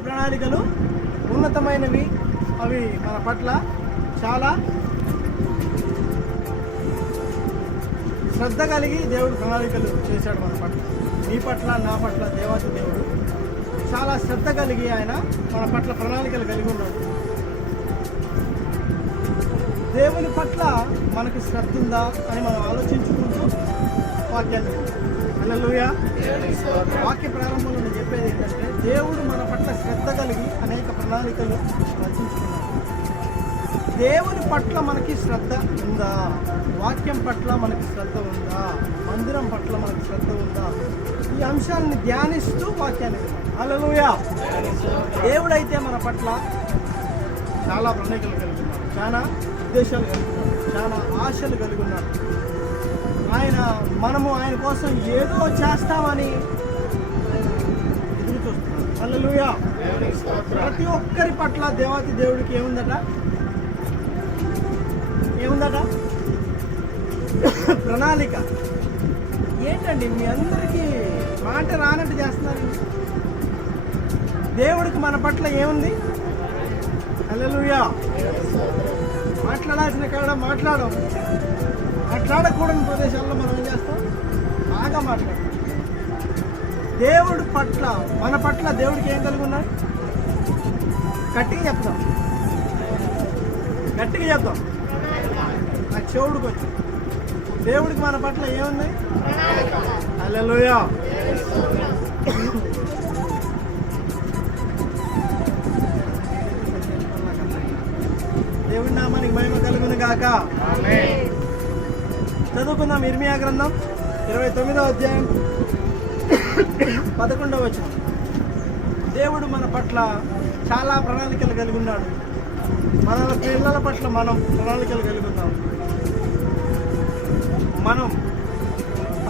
ప్రణాళికలు ఉన్నతమైనవి. అవి మన పట్ల చాలా శ్రద్ధ కలిగి దేవుడు ప్రణాళికలు చేశాడు మన పట్ల. నీ పట్ల నా పట్ల దేవాతి దేవుడు. చాలా శ్రద్ధ కలిగి ఆయన మన పట్ల ప్రణాళికలు కలిగి ఉన్నాడు. దేవుని పట్ల మనకి శ్రద్ధ ఉందా అని మనం ఆలోచించుకుంటూ వాక్యాలు హల్లెలూయా. వాక్య ప్రారంభంలో నేను చెప్పేది ఏంటంటే దేవుడు మన పట్ల శ్రద్ధ కలిగి అనేక ప్రణాళికలు రచించుకున్నాడు. దేవుని పట్ల మనకి శ్రద్ధ ఉందా? వాక్యం పట్ల మనకి శ్రద్ధ ఉందా? మందిరం పట్ల మనకి శ్రద్ధ ఉందా? ఈ అంశాలను ధ్యానిస్తూ వాక్యాన్ని అలలుయా దేవుడైతే మన పట్ల చాలా ప్రణాళికలు కలిగి ఉన్నాడు. చాలా ఉద్దేశాలు కలిగి ఉన్నాడు. చాలా ఆశలు కలిగి ఉన్నాడు. ఆయన మనము ఆయన కోసం ఏదో చేస్తామని ఎదురు ప్రతి ఒక్కరి పట్ల దేవాతి దేవుడికి ఏముందట? ఏముందట? ప్రణాళిక. ఏంటండి మీ అందరికీ మాట రానట్టు చేస్తున్నారు? దేవుడికి మన పట్ల ఏముంది? అల్లలుయా మాట్లాడాల్సిన కాడ మాట్లాడడం. మాట్లాడకూడని ప్రదేశాల్లో మనం ఏం చేస్తాం? బాగా మాట్లాడతాం. దేవుడి పట్ల మన పట్ల దేవుడికి ఏం కలిగి ఉన్నాడు గట్టిగా చెప్తాం. గట్టిగా చెప్తాం. ఆ చెవుడికి వచ్చి దేవుడికి మన పట్ల ఏముంది? హల్లెలూయా. దేవుడి నామానికి మహిమ కలుగును గాక. చదువుకుందాం ఇర్మియా గ్రంథం ఇరవై తొమ్మిదవ అధ్యాయం పదకొండవ వచనం. దేవుడు మన పట్ల చాలా ప్రణాళికలు కలిగి ఉన్నాడు. మన పిల్లల పట్ల మనం ప్రణాళికలు కలిగి ఉన్నాం. మనం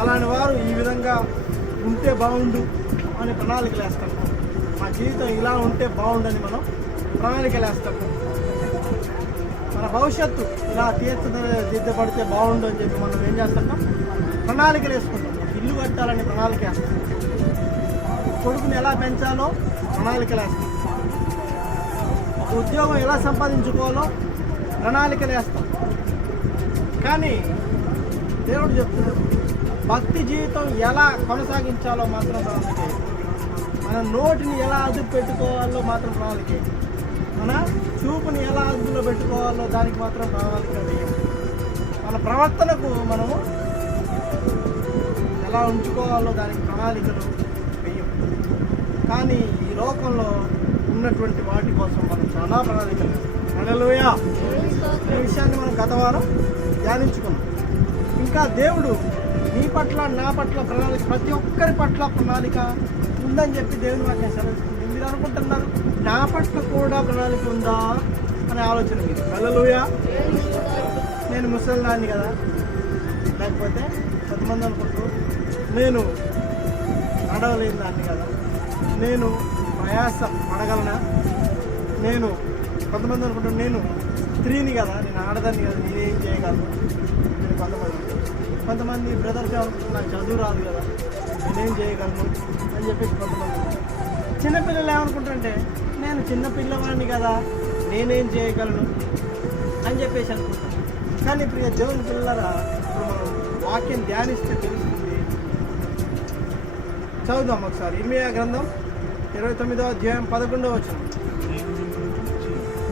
అలాంటి వారు ఈ విధంగా ఉంటే బాగుండు అని ప్రణాళికలు వేస్తాం. మా జీవితం ఇలా ఉంటే బాగుండని మనం ప్రణాళికలు వేస్తాం. మన భవిష్యత్తు ఇలా తీర్చిదిద్దబడితే బాగుండు అని చెప్పి మనం ఏం చేస్తుంటాం? ప్రణాళికలు వేసుకుంటాం. ఇల్లు కట్టాలని ప్రణాళిక వేస్తాం. కొడుకుని ఎలా పెంచాలో ప్రణాళికలు వేస్తాం. ఒక ఉద్యోగం ఎలా సంపాదించుకోవాలో ప్రణాళికలు వేస్తాం. కానీ దేవుడు చెప్తున్నాడు భక్తి జీవితం ఎలా కొనసాగించాలో మాత్రం ప్రణాళిక మన నోటిని ఎలా అదుపు పెట్టుకోవాలో మాత్రం ప్రణాళిక మన చూపుని ఎలా అదుపులో పెట్టుకోవాలో దానికి మాత్రం ప్రణాళిక వేయం మన ప్రవర్తనకు మనము ఎలా ఉంచుకోవాలో దానికి ప్రణాళికలు వెయ్యం కానీ ఈ లోకంలో ఉన్నటువంటి వాటి కోసం మనం చాలా ప్రణాళికలు హల్లెలూయ. ఈ విషయాన్ని మనం గత వారం ధ్యానించుకున్నాం. ఇంకా దేవుడు నీ పట్ల నా పట్ల ప్రణాళిక ప్రతి ఒక్కరి పట్ల ప్రణాళిక ఉందని చెప్పి దేవుడు వాక్యం సెలవిస్తుంది. అనుకుంటున్నారు నా పట్ల కూడా ప్రణాళిక ఉందా అనే ఆలోచన మీరు హల్లెలూయ. నేను ముసలిదాన్ని కదా. లేకపోతే కొంతమంది అనుకుంటూ నేను నడవలేని దాన్ని కదా. నేను ప్రయాస పడగలనా? నేను కొంతమంది అనుకుంటాను నేను స్త్రీని కదా నేను ఆడదాన్ని కదా నేనేం చేయగలను? నేను కొంతమంది కొంతమంది బ్రదర్స్ ఏమనుకుంటారు నాకు చదువు రాదు కదా నేనేం చేయగలను? అని చెప్పేసి కొంతమంది చిన్నపిల్లలు ఏమనుకుంటారంటే నేను చిన్న పిల్లవాడిని కదా నేనేం చేయగలను? అని చెప్పేసి అనుకుంటాను కానీ ప్రియ దేవుని పిల్లరా ఇప్పుడు మనం వాక్యం ధ్యానిస్తే తెలుస్తుంది. చదువుదాం ఒకసారి. ఇమియా గ్రంథం ఇరవై తొమ్మిదవ అధ్యాయం పదకొండవ వచ్చిన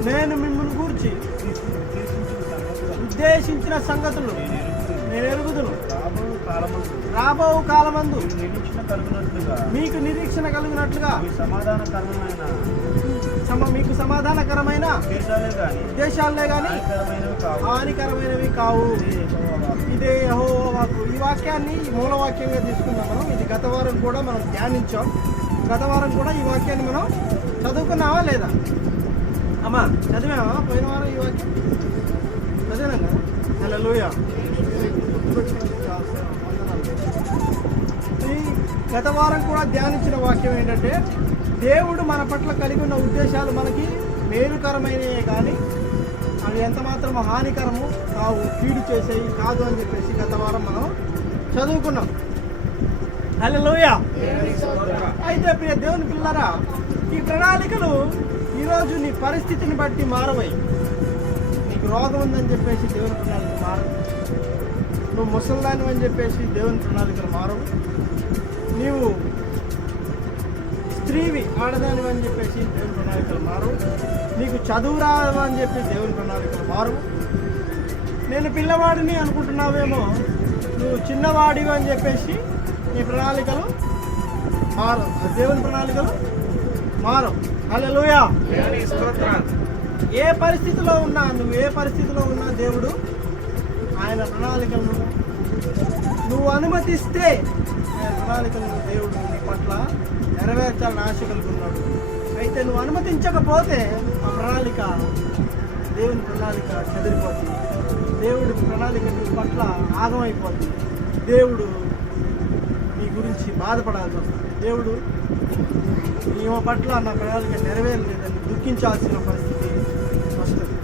నేను మిమ్మల్ని గూర్చి ఉద్దేశించిన సంగతులు నేను ఎరుగుదును. రాబో కాలమందు. నిరీక్షణ కలుగునట్లుగా. మీకు నిరీక్షణ కలిగినట్లుగా. సమాధానకరమైన సమ మీకు సమాధానకరమైన ఉద్దేశాలే కానీ కానీ హానికరమైనవి కావు. ఇదే వాక్కు. ఈ వాక్యాన్ని ఈ మూలవాక్యంగా తీసుకున్నాం మనం. ఇది గత వారం కూడా మనం ధ్యానించాం. గత వారం కూడా ఈ వాక్యాన్ని మనం చదువుకున్నావా లేదా? అమ్మా చదివామా పోయిన వారం ఈ వాక్యం? చదివినాం కదా? అలా లూయ గత వారం కూడా ధ్యానించిన వాక్యం ఏంటంటే దేవుడు మన పట్ల కలిగి ఉన్న ఉద్దేశాలు మనకి మేలుకరమైనవే కానీ అవి ఎంత మాత్రం హానికరము కావు కీడు చేసేవి కాదు అని చెప్పేసి గత వారం మనం చదువుకున్నాం. హలోయ అయితే ప్రియ దేవుని పిల్లరా ఈ ప్రణాళికలు ఈరోజు నీ పరిస్థితిని బట్టి మారవై. నీకు రోగం ఉందని చెప్పేసి దేవుని ప్రణాళిక మారవు. నువ్వు ముసల్దాని అని చెప్పేసి దేవుని ప్రణాళికలు మారవు. నీవు స్త్రీవి ఆడదానివి అని చెప్పేసి దేవుని ప్రణాళికలు మారవు. నీకు చదువు రాదు అని చెప్పి దేవుని ప్రణాళికలు మారవు. నేను పిల్లవాడిని అనుకుంటున్నావేమో నువ్వు చిన్నవాడివి అని చెప్పేసి నీ ప్రణాళికలు మారవు. ఆ దేవుని ప్రణాళికలు దేవుని స్తోత్రం ఏ పరిస్థితిలో ఉన్నా నువ్వు ఏ పరిస్థితిలో ఉన్నా దేవుడు ఆయన ప్రణాళికలను నువ్వు అనుమతిస్తే ప్రణాళికలు ప్రణాళికలను దేవుడు నీ పట్ల నెరవేర్చాలని ఆశ కలుగుతున్నాడు. అయితే నువ్వు అనుమతించకపోతే ఆ ప్రణాళిక దేవుని ప్రణాళిక చెదిరిపోతుంది. దేవుడి ప్రణాళిక నీ పట్ల ఆగమైపోతుంది దేవుడు నీ గురించి బాధపడాల్సి వస్తుంది. దేవుడు నీ పట్ల నా ప్రణాళిక నెరవేరలేదని దుఃఖించాల్సిన పరిస్థితి వస్తుంది.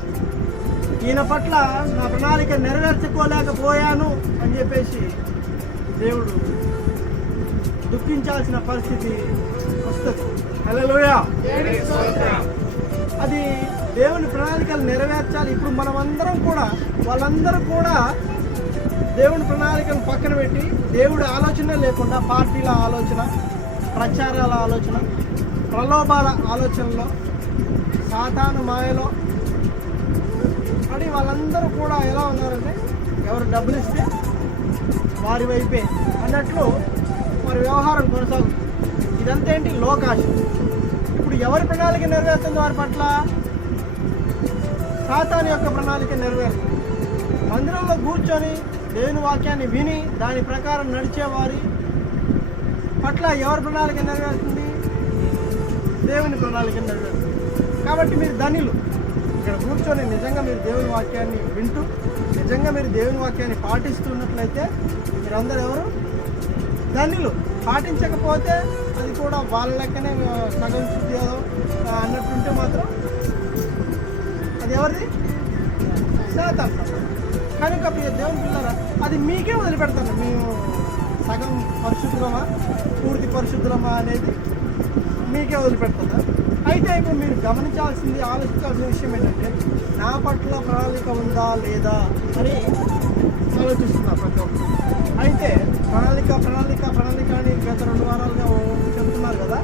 ఈయన పట్ల నా ప్రణాళిక నెరవేర్చుకోలేకపోయాను అని చెప్పేసి దేవుడు దుఃఖించాల్సిన పరిస్థితి వస్తుంది. హలోయా అది దేవుని ప్రణాళికలు నెరవేర్చాలి. ఇప్పుడు మనమందరం కూడా వాళ్ళందరూ కూడా దేవుని ప్రణాళికను పక్కన పెట్టి దేవుడి ఆలోచన లేకుండా పార్టీల ఆలోచన ప్రచారాల ఆలోచన ప్రలోభాల ఆలోచనలో సాతాను మాయలో అని వాళ్ళందరూ కూడా ఎలా ఉన్నారంటే ఎవరు డబ్బులు ఇస్తే వారి వైపే అన్నట్లు వారి వ్యవహారం కొనసాగుతుంది. ఇదంతా ఏంటి? లోకాశ ఇప్పుడు ఎవరి ప్రణాళిక నెరవేరుతుంది వారి పట్ల సాతాన్ యొక్క ప్రణాళిక నెరవేరుతుంది. మందిరంలో కూర్చొని దేవుని వాక్యాన్ని విని దాని ప్రకారం నడిచేవారి పట్ల ఎవరి ప్రణాళిక నెరవేరుతుంది? దేవుని ప్రణాళిక నెరవేరుతుంది. కాబట్టి మీరు ధనిలు. ఇక్కడ కూర్చొని నిజంగా మీరు దేవుని వాక్యాన్ని వింటూ నిజంగా మీరు దేవుని వాక్యాన్ని పాటిస్తున్నట్లయితే మీరందరూ ఎవరు? ధనిలు పాటించకపోతే అది కూడా వాళ్ళ లెక్కనే సగం ఉద్యోగం అన్నట్టుంటే మాత్రం అది ఎవరిది? శాతం. కనుక ప్రియ దేవుని పిల్లరా అది మీకే వదిలిపెడతాను. మేము సగం పరిశుద్ధులమా పూర్తి పరిశుద్ధులమా అనేది మీకే వదిలిపెడుతుందా అయితే ఇప్పుడు మీరు గమనించాల్సింది ఆలోచించాల్సిన విషయం ఏంటంటే నా పట్ల ప్రణాళిక ఉందా లేదా అని ఆలోచిస్తున్నా ప్రతి ఒక్కరు. అయితే ప్రణాళిక ప్రణాళిక అని గత రెండు వారాలుగా చెప్తున్నారు కదా.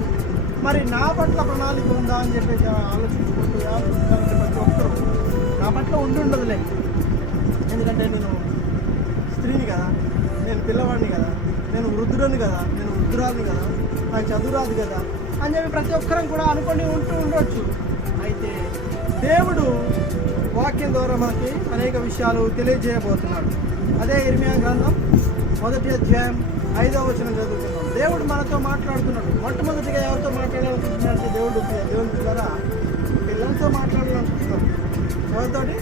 మరి నా పట్ల ప్రణాళిక ఉందా అని చెప్పేసి ఆలోచించుకుంటూ ఆలోచించాలంటే ప్రతి ఒక్కరు నా పట్ల ఉండి ఉండదులే. ఎందుకంటే నేను స్త్రీని కదా నేను పిల్లవాడిని కదా నేను వృద్ధుడని కదా నేను వృద్ధురాలిని కదా నాకు చదువు రాదు కదా అని చెప్పి ప్రతి ఒక్కరం కూడా అనుకొని ఉంటూ ఉండొచ్చు. అయితే దేవుడు వాక్యం ద్వారా మనకి అనేక విషయాలు తెలియజేయబోతున్నాడు. అదే ఇర్మియా గ్రంథం మొదటి అధ్యాయం ఐదవ వచనం చదువుతున్నాం దేవుడు మనతో మాట్లాడుతున్నాడు. మొట్టమొదటిగా ఎవరితో మాట్లాడాలనుకుంటున్నారంటే దేవుడు దేవుని ద్వారా పిల్లలతో మాట్లాడాలనుకుంటున్నాం ఎవరితోటి?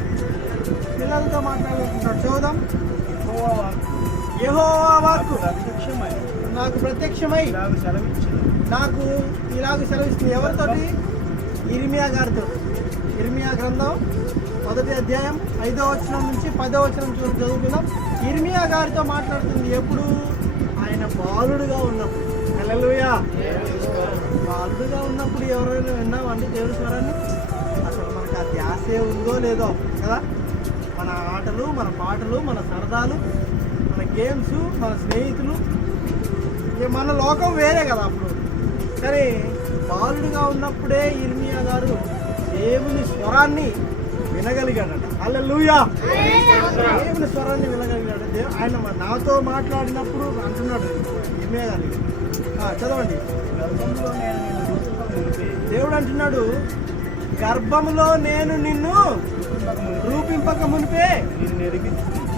పిల్లలతో మాట్లాడాలనుకుంటున్నాడు. చూద్దాం యెహోవా వాక్కు. ప్రత్యక్షమై నాకు ప్రత్యక్షమై నాకు ఇలాగ సెలవిస్తుంది. ఎవరితోటి? ఇర్మియా గారితో. ఇర్మియా గ్రంథం మొదటి అధ్యాయం ఐదో వచనం నుంచి పదో వచనం చూసి చదువుకుందాం. ఇర్మియా గారితో మాట్లాడుతుంది. ఎప్పుడు? బాలుడుగా ఉన్నప్పుడు. హల్లెలూయా. బాలుడుగా ఉన్నప్పుడు ఎవరైనా విన్నామండి దేవుడి స్వరాన్ని అసలు మనకు ఆ ధ్యాసే ఉందో లేదో కదా? మన ఆటలు మన పాటలు మన సరదాలు మన గేమ్స్ మన స్నేహితులు ఇక మన లోకం వేరే కదా అప్పుడు. కానీ బాలుడిగా ఉన్నప్పుడే ఇర్మియా గారు దేవుని స్వరాన్ని వినగలిగాడట. అల్లెలుయా దేవుని స్వరాన్ని వినగలిగాడు ఆయన నాతో మాట్లాడినప్పుడు అంటున్నాడు. గారు ఆ, చదవండి. గర్భంలో నేను దేవుడు అంటున్నాడు గర్భములో నేను నిన్ను రూపింపక మునిపే రూపింపక మునిపే నిన్ను ఎరిగి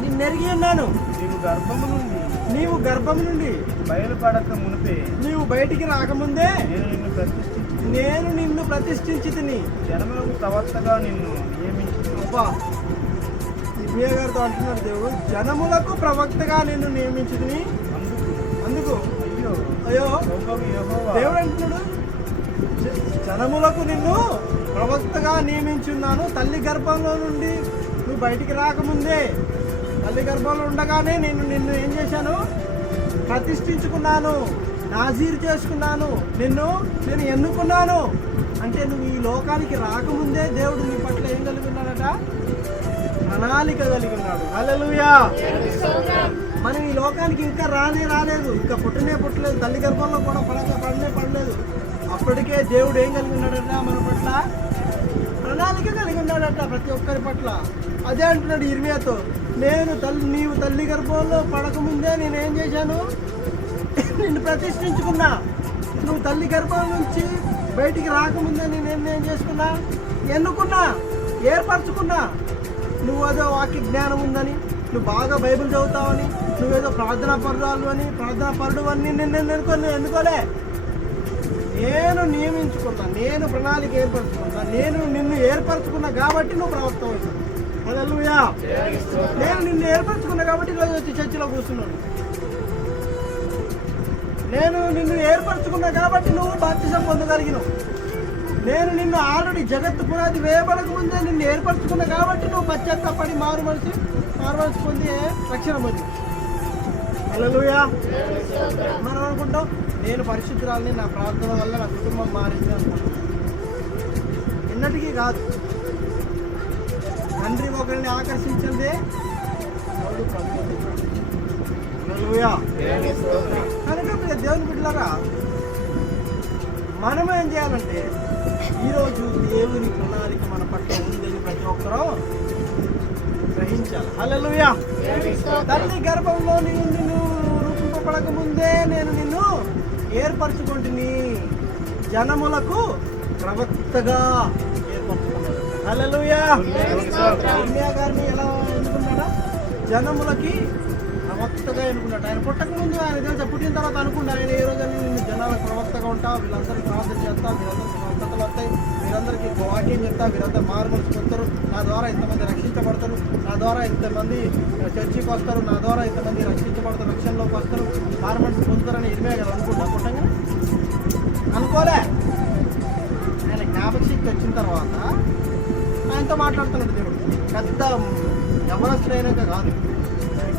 నిన్ను ఎరిగి ఉన్నాను. నీవు గర్భము నుండి నీవు గర్భం నుండి బయలుపడక మునిపే నీవు బయటికి రాకముందే నేను నిన్ను ప్రతిష్ఠించి నేను నిన్ను ప్రతిష్ఠించి తిని జనములకు ప్రవర్తగా నిన్ను నియమించి అబ్బా. సిబిఐ గారితో అంటున్నారు దేవుడు జనములకు ప్రవక్తగా నిన్ను నియమించుకుని అందుకు. అయ్యో. అయ్యో. దేవుడు అంటున్నాడు జనములకు నిన్ను ప్రవక్తగా నియమించున్నాను. తల్లి గర్భంలో నుండి నువ్వు బయటికి రాకముందే తల్లి గర్భంలో ఉండగానే నేను నిన్ను ఏం చేశాను? ప్రతిష్ఠించుకున్నాను నాజీర్ చేసుకున్నాను. నిన్ను నేను ఎన్నుకున్నాను. అంటే నువ్వు ఈ లోకానికి రాకముందే దేవుడు నీ పట్ల ఏం కలిగి ఉన్నాడట ప్రణాళిక కలిగి ఉన్నాడు హల్లెలూయా. మనం ఈ లోకానికి ఇంకా రానే రాలేదు. ఇంకా పుట్టనే పుట్టలేదు. తల్లి గర్భంలో కూడా పడక పడనే పడలేదు. అప్పటికే దేవుడు ఏం కలిగి ఉన్నాడట మన పట్ల? ప్రణాళిక కలిగి ఉన్నాడట ప్రతి ఒక్కరి పట్ల. అదే అంటున్నాడు ఇర్మియాతో నేను తల్లి నీవు తల్లి గర్భంలో పడకముందే నేను ఏం చేశాను? నిన్ను ప్రతిష్ఠించుకున్నా. నువ్వు తల్లి గర్భం నుంచి బయటికి రాకముందే నేను ఏం ఏం చేసుకున్నా? ఎన్నుకున్నా? ఏర్పరచుకున్నా? నువ్వు ఏదో వాక్య జ్ఞానం ఉందని నువ్వు బాగా బైబిల్ చదువుతావని నువ్వేదో ప్రార్థనా పరురాలు అని ప్రార్థనా పరుడు అని నిన్ను నేను ఎన్నుకొని ఎన్నుకోలే. నేను నియమించుకున్నా నేను ప్రణాళిక ఏర్పరచుకున్నా నేను నిన్ను ఏర్పరచుకున్నా కాబట్టి నువ్వు అవుతావు. హల్లెలూయా నేను నిన్ను ఏర్పరచుకున్నా కాబట్టి ఈరోజు వచ్చి చర్చిలో కూర్చున్నాను. నేను నిన్ను ఏర్పరచుకున్నా కాబట్టి నువ్వు బాప్తిజం పొందగలిగినావు. నేను నిన్ను ఆల్రెడీ జగత్తు పునాది వేయబడక ముందే నిన్ను ఏర్పరచుకున్నా కాబట్టి నువ్వు పశ్చాత్తాపడి మారు మనిషి మారు పొంది రక్షణ పొంది. అలలుయా మనం అనుకుంటాం నేను పరిశుద్ధురాలని నా ప్రార్థన వల్ల నా కుటుంబం మారింది అనుకుంటాం. ఎన్నటికీ కాదు. తండ్రి ఒకరిని ఆకర్షించిందే ఎవడు కనుక ప్రియ దేవుని బిడ్డలారా మనం ఏం చేయాలంటే ఈరోజు దేవుని ప్రణాళిక మన పట్ల ఉందని ప్రతి ఒక్కరూ గ్రహించాలి. తల్లి గర్భంలో నిన్ను నిన్ను రూపింపబడక ముందే నేను నిన్ను ఏర్పరచుకుంటుని జనములకు ప్రవక్తగా ఏర్పరచుకున్నాడు హల్లెలూయా. ఇర్మియా గారిని ఎలా ఎన్నుకున్నాడా? జనములకి ప్రవక్తగా అనుకున్నట్టు ఆయన పుట్టక ముందు ఆయన తెలుసా పుట్టిన తర్వాత అనుకుంటా ఆయన ఏ రోజు నేను జనాల ప్రవక్తగా ఉంటా వీళ్ళందరికీ ప్రార్థన చేస్తా వీళ్ళందరికీ సంతతలు వస్తాయి వీరందరికీ వాక్యం చెప్తా వీరందరూ మారుమనిసి పొందుతారు. నా ద్వారా ఇంతమంది రక్షించబడతారు నా ద్వారా ఇంతమంది చర్చికి వస్తారు నా ద్వారా ఇంతమంది రక్షించబడతారు రక్షణలోకి వస్తారు మారుమనిసి పొందుతారని ఇదిమే కదా అనుకుంటా. పుట్టంగా? అనుకోలే. ఆయన జ్ఞాపకశక్తి వచ్చిన తర్వాత ఆయనతో మాట్లాడుతున్నాడు దేవుడు. పెద్ద ఎవరస్తుడైనాక కాదు. ఆయన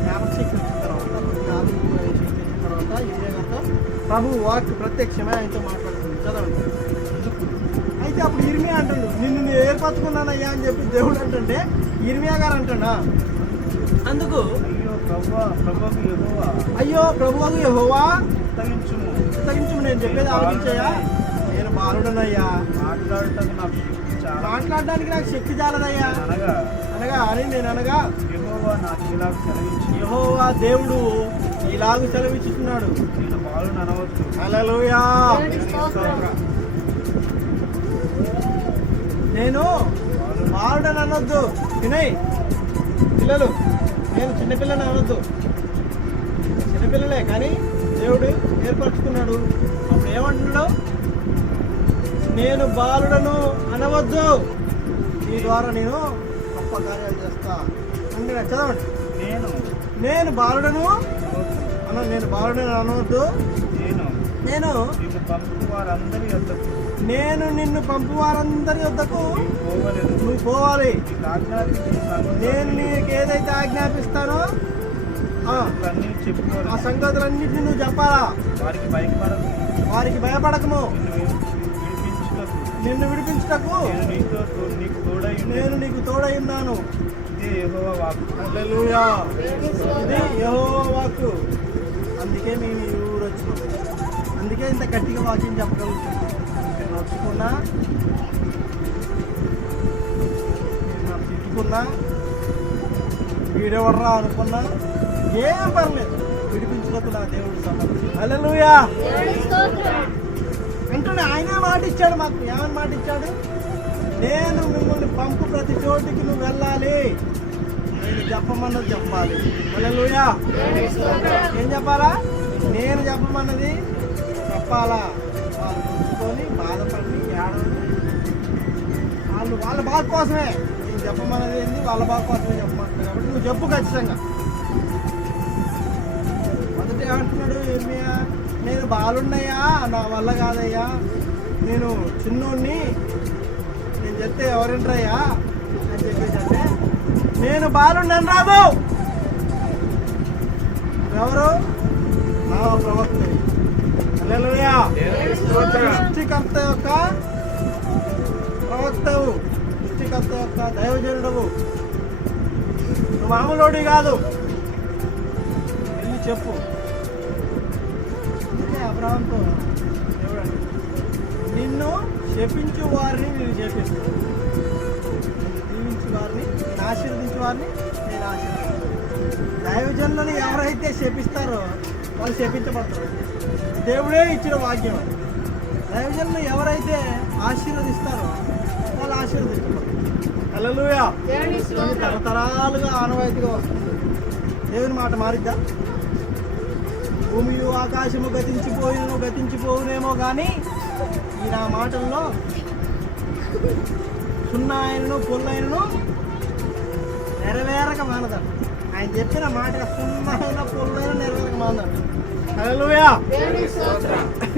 ప్రభు వాక్ ప్రత్యక్షమే ఆయనతో మాట్లాడుతుంది. చదవండి. అయితే అప్పుడు ఇర్మియా అంటాడు నిన్ను నేను ఏర్పరచుకున్నానయ్యా అని చెప్పి దేవుడు అంటుంటే ఇర్మియా గారు అంటాడా? అందుకు అయ్యో ప్రభా ప్రభువు యెహోవా. అయ్యో ప్రభు యెహోవా ఉత్తగించుము తగించు నేను చెప్పేది ఆలోచించయ్యా. నేను బాలుడనయ్యా మాట్లాడటకు నాకు మాట్లాడడానికి నాకు శక్తి చాలదయ్యా. అనగా అనగా అని నేను అనగా యెహోవా నాకు ఇలా సెలవించి యెహోవా దేవుడు ఇలాగ సెలవిచ్చుతున్నాడు. నేను బాలుడని అనొద్దు. వినయ్ పిల్లలు నేను చిన్నపిల్లని అనొద్దు. చిన్నపిల్లలే కానీ దేవుడు ఏర్పరచుకున్నాడు. అప్పుడు ఏమంటున్నాడు? నేను బాలుడను అనవద్దు. నీ ద్వారా నేను గొప్ప కార్యాలు చేస్తా. అంటే చదవండి. నేను నేను బాలుడను అనవద్దు. అన నేను బాలుడను అనవద్దు నేను. నేను నీకు పంపు వారందరి యొద్దకు. నేను నిన్ను పంపు వారందరి వద్దకు నువ్వు పోవాలి. నేను నీకు ఏదైతే ఆజ్ఞాపిస్తానో ఆ, అన్నీ సంగతులన్నింటినీ నువ్వు చెప్పాలా? వారికి భయపడకు. వారికి భయపడకము. నిన్ను విడిపించుటకు. నేను నీకు తోడై నేను ఉండేది. నీకు తోడై ఉన్నాను ఇదే యెహోవా వాక్కు. అందుకే మేము ఈ ఊరు వచ్చినాం. అందుకే ఇంత గట్టిగా వాక్యం చెప్పగలుగుతున్నాం నేను నడుచుకున్నా తిట్టుకున్నా వీడెవడరా అనుకున్నా ఏం పర్లేదు. విడిపించుటకు నా దేవుడు సమర్థుడు హల్లెలూయా. ఆయనే మాట ఇచ్చాడు మాకు. ఏమని మాట ఇచ్చాడు? నేను మిమ్మల్ని పంపు ప్రతి చోటికి నువ్వు వెళ్ళాలి. చెప్పమన్నది చెప్పాలి. హల్లెలూయా. ఏం చెప్పాలా? నేను చెప్పమన్నది చెప్పాలా? వాళ్ళు బాధపడి ఏడవని వాళ్ళు వాళ్ళ బాధ కోసమే. నేను చెప్పమన్నది ఏంది? వాళ్ళ బాధ కోసమే చెప్పమంటున్నాను కాబట్టి నువ్వు చెప్పు ఖచ్చితంగా. మొదట ఏమంటున్నాడు ఏమయ్యా? నేను బాలున్నయ్యా నా వల్ల కాదయ్యా. నేను చిన్నోడిని. నేను చెప్తే ఎవరింట్రయ్యా? అని చెప్పేసి అంటే నేను బాలున్నాను రాదు ఎవరు? నా ప్రవక్త. సృష్టికర్త యొక్క సృష్టికర్త యొక్క దైవజనుడవు. నువ్వు మామూలుడి కాదు. వెళ్ళి చెప్పు. అందుకే నిన్ను శపించు వారిని నేను శపిస్తాను వారిని నేను ఆశీర్వదించు వారిని నేను ఆశీర్వదిస్తాను దైవజనులను ఎవరైతే శపిస్తారో వాళ్ళు శపించబడతారు. దేవుడే ఇచ్చిన వాక్యం. దైవజనులు ఎవరైతే ఆశీర్వదిస్తారో వాళ్ళు ఇది తరతరాలుగా ఆనవాయితీగా వస్తుంది. దేవుని మాట మారిద్దా? భూమియు ఆకాశము గతించిపోయిను గతించిపోవునేమో కానీ ఈ నా మాటల్లో సున్నా ఆయనను పొల్లైనను నెరవేరక మానద. ఆయన చెప్పిన మాట సున్నా అయిన నెరవేరక మానదట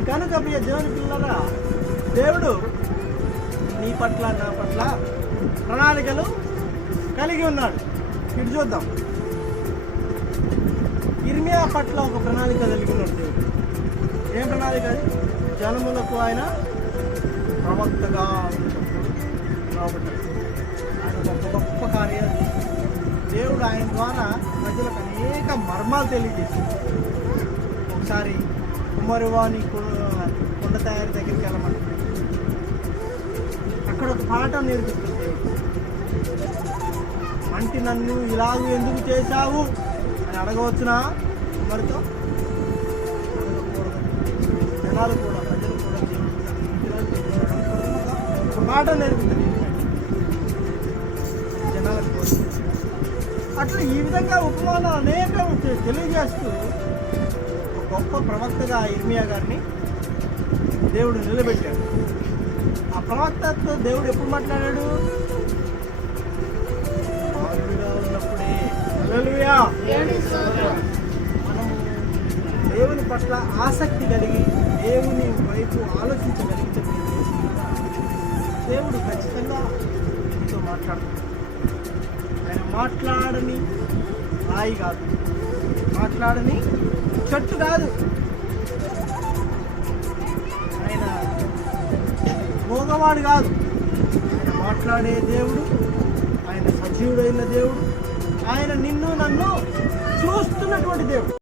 కనుక ప్రియ దేవుని పిల్లరా దేవుడు నీ పట్ల నా పట్ల ప్రణాళికలు కలిగి ఉన్నాడు. ఇటు చూద్దాం. ఇర్మియా పట్ల ఒక ప్రణాళిక కలిగి ఉన్నాడు దేవుడు. ఏం ప్రణాళిక అది? జనములకు ఆయన ప్రవక్తగా ఉన్నప్పుడు ఆయన గొప్ప గొప్ప కార్యాలు దేవుడు ఆయన ద్వారా ప్రజలకు అనేక మర్మాలు తెలియజేసింది ఒకసారి కుమారువాణి కొండ తయారీ దగ్గరికి వెళ్ళమని. అక్కడ ఒక పాఠం నేర్పిస్తుంది. మంటి నన్ను ఇలాగ ఎందుకు చేశావు? అని అడగవచ్చునా మరితో జనాలు కూడా ప్రజలు కూడా ఒక పాఠం నేర్పుతుంది అట్లా ఈ విధంగా ఉపమానాలు అనేకం తెలియజేస్తూ ఒక గొప్ప ప్రవక్తగా ఇర్మియా గారిని దేవుడు నిలబెట్టాడు. ఆ ప్రవక్తతో దేవుడు ఎప్పుడు మాట్లాడాడు? ఉన్నప్పుడే. మనము దేవుని పట్ల ఆసక్తి కలిగి దేవుని వైపు ఆలోచించగలిగితే దేవుడు ఖచ్చితంగా మీతో మాట్లాడుతాడు మాట్లాడని రాయి కాదు. మాట్లాడని చెట్టు కాదు. ఆయన భోగవాడు కాదు. ఆయన మాట్లాడే దేవుడు ఆయన సజీవుడైన దేవుడు ఆయన నిన్ను నన్ను చూస్తున్నటువంటి దేవుడు.